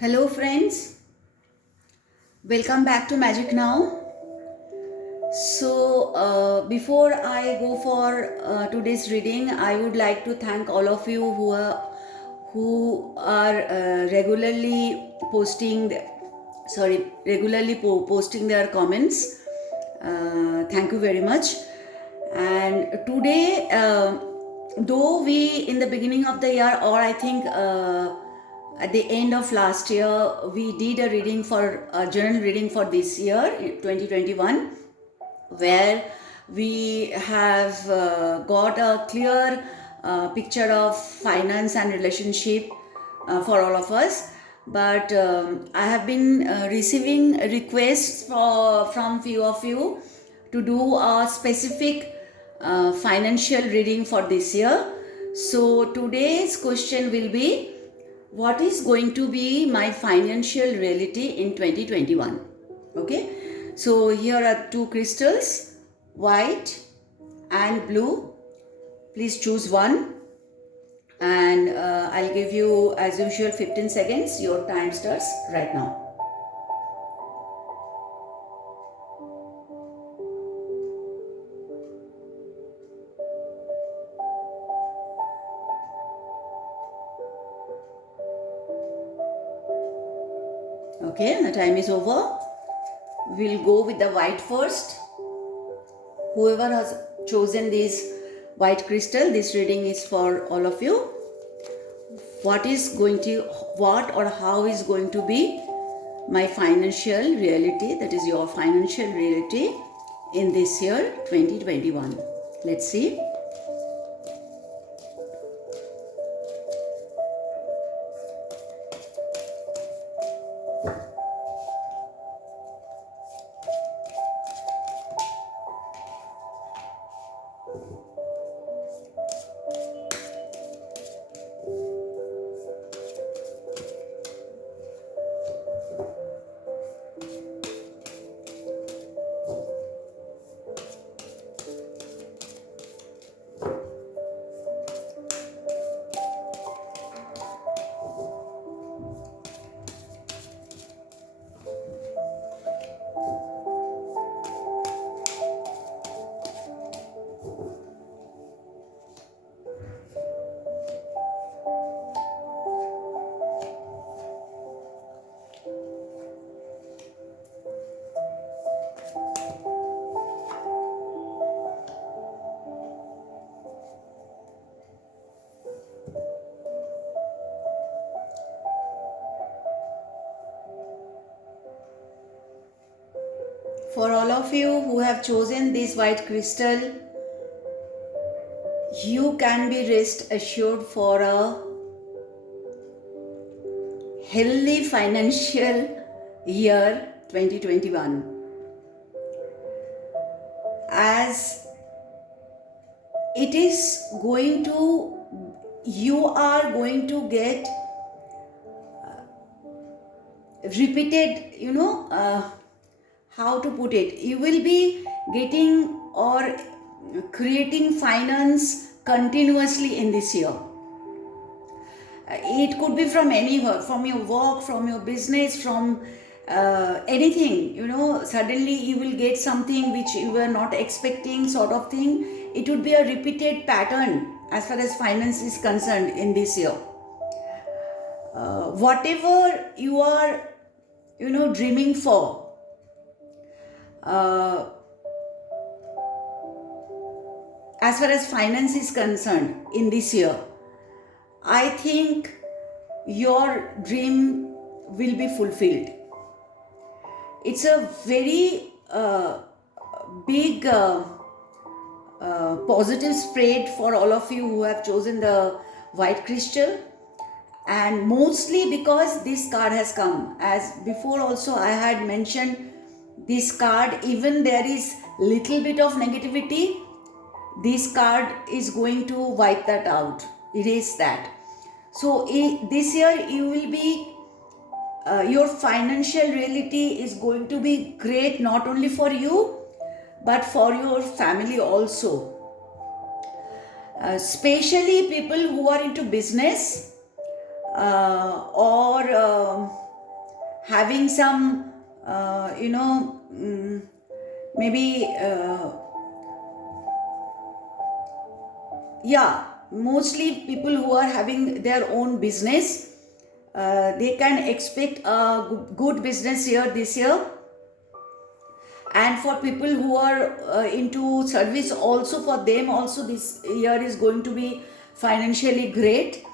Hello friends, welcome back to Magic Now. Before I go for today's reading, I would like to thank all of you who are regularly posting their comments. Thank you very much. And today, though we in the beginning of the year, or I think at the end of last year, we did a journal reading for this year, 2021, where we have got a clear picture of finance and relationship for all of us. But I have been receiving requests from few of you to do a specific financial reading for this year. So today's question will be, what is going to be my financial reality in 2021? Okay, so here are two crystals, white and blue. Please choose one, and I'll give you, as usual, 15 seconds. Your time starts right now. Okay, the time is over. We'll go with the white first. Whoever has chosen this white crystal, this reading is for all of you. What or how is going to be my financial reality, that is your financial reality in this year 2021? Let's see. For all of you who have chosen this white crystal, you can be rest assured for a healthy financial year 2021. As it is going to, you are going to get repeated, how to put it, you will be getting or creating finance continuously in this year. It could be from anywhere, from your work, from your business, from anything. Suddenly you will get something which you were not expecting, sort of thing. It would be a repeated pattern as far as finance is concerned in this year. Whatever you are dreaming for, as far as finance is concerned in this year, I think your dream will be fulfilled. It's a very big positive spread for all of you who have chosen the white crystal, and mostly because this card has come. As before also I had mentioned, this card, even there is little bit of negativity, this card is going to wipe that out, erase that. So this year you will be your financial reality is going to be great, not only for you but for your family also. Especially people who are into business or having some maybe yeah, mostly people who are having their own business, they can expect a good business year this year. And for people who are into service, also for them also this year is going to be financially great.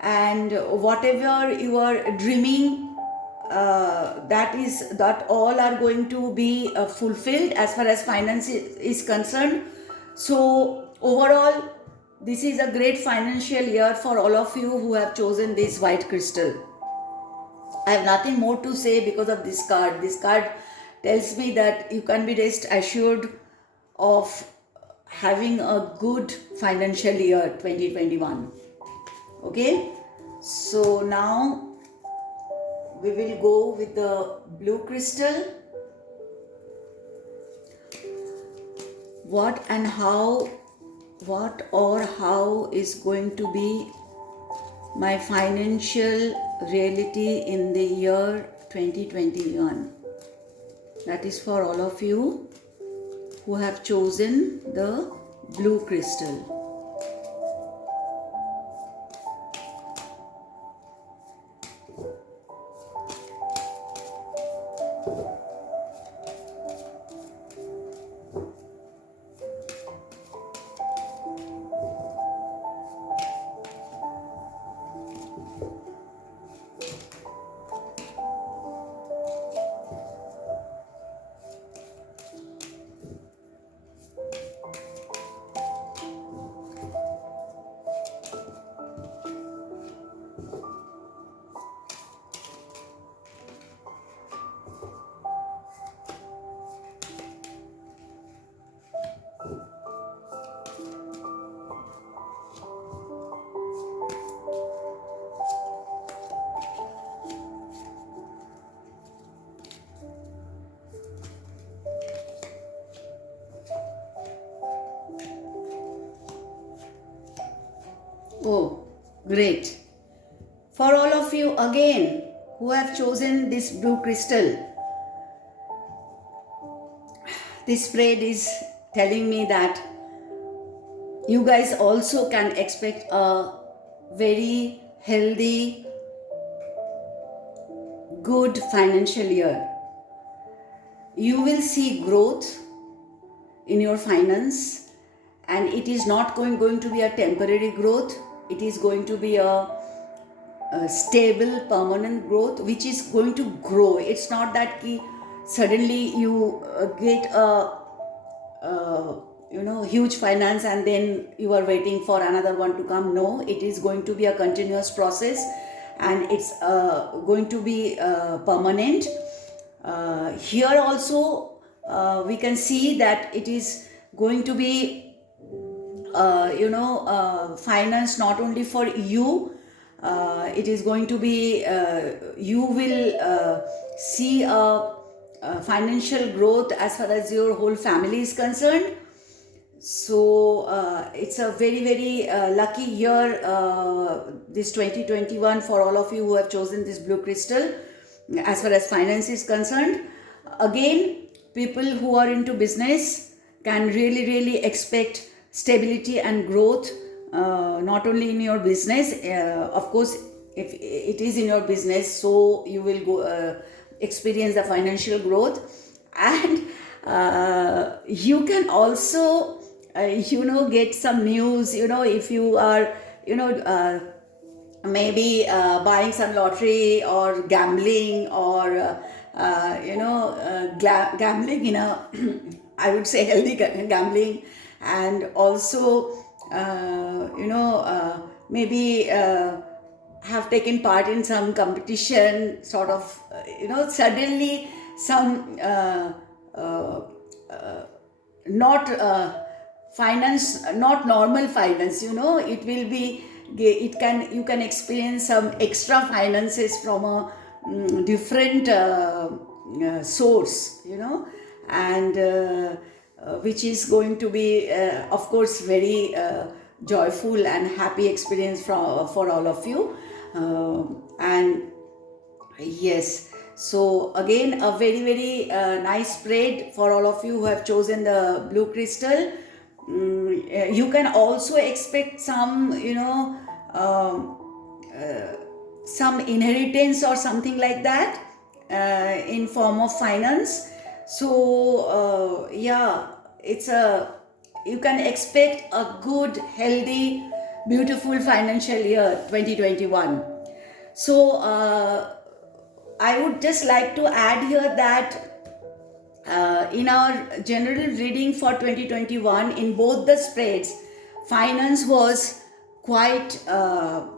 And whatever you are dreaming, that all are going to be fulfilled as far as finance is concerned. So overall, this is a great financial year for all of you who have chosen this white crystal. I have nothing more to say because of this card. This card tells me that you can be rest assured of having a good financial year 2021. Okay, so now we will go with the blue crystal. What or how is going to be my financial reality in the year 2021? That is for all of you who have chosen the blue crystal. Oh, great. For all of you again who have chosen this blue crystal, this spread is telling me that you guys also can expect a very healthy, good financial year. You will see growth in your finance, and it is not going to be a temporary growth. It is going to be a stable, permanent growth, which is going to grow. It's not that suddenly you get a huge finance and then you are waiting for another one to come. No, it is going to be a continuous process, and it's going to be permanent. Here also we can see that it is going to be finance not only for you. It is going to be you will see a financial growth as far as your whole family is concerned. So it's a very, very lucky year, this 2021, for all of you who have chosen this blue crystal as far as finance is concerned. Again, people who are into business can really, really expect stability and growth, not only in your business. Of course, if it is in your business, so you will go experience the financial growth. And you can also get some news, if you are maybe buying some lottery or gambling, or gambling in a I would say healthy gambling. And also maybe have taken part in some competition, sort of suddenly some not finance, not normal finance, it will be, you can experience some extra finances from a different source, and which is going to be of course very joyful and happy experience for all of you. And yes, So again, a very very nice spread for all of you who have chosen the blue crystal. You can also expect some, some inheritance or something like that in form of finance. So yeah, you can expect a good, healthy, beautiful financial year 2021. So I would just like to add here that in our general reading for 2021, in both the spreads, finance was quite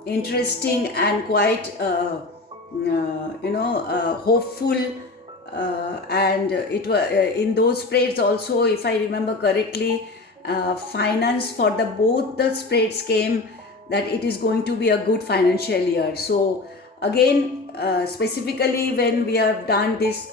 interesting and quite hopeful, and it was in those spreads also, if I remember correctly, finance for the both the spreads came that it is going to be a good financial year. So again, specifically when we have done this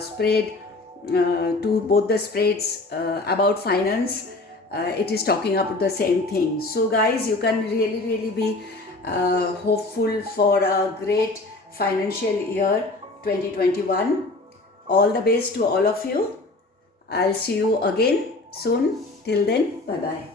spread to both the spreads about finance, it is talking about the same thing. So guys, you can really be hopeful for a great financial year 2021. All the best to all of you. I'll see you again soon. Till then, bye bye.